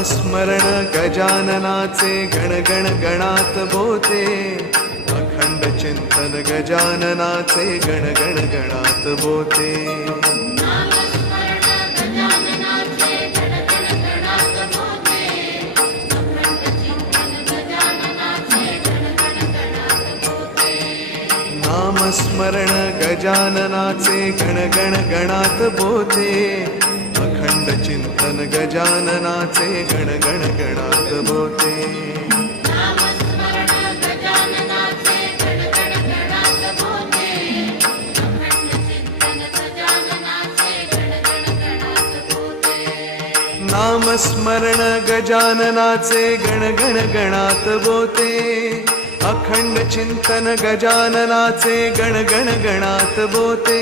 नामस्मरण गजाननाचे गण गण गणात बोते, अखंड चिंतन गजाननाचे गण गण गणात बोते। नामस्मरण गजाननाचे गण गण गणात बोते, अखंड चिंतन गजाननाचे गण गण गणात बोते। नामस्मरण गजाननाचे गण गण गणात बोते, अखंड चिंतन गजाननाचे गण गण गणात बोते।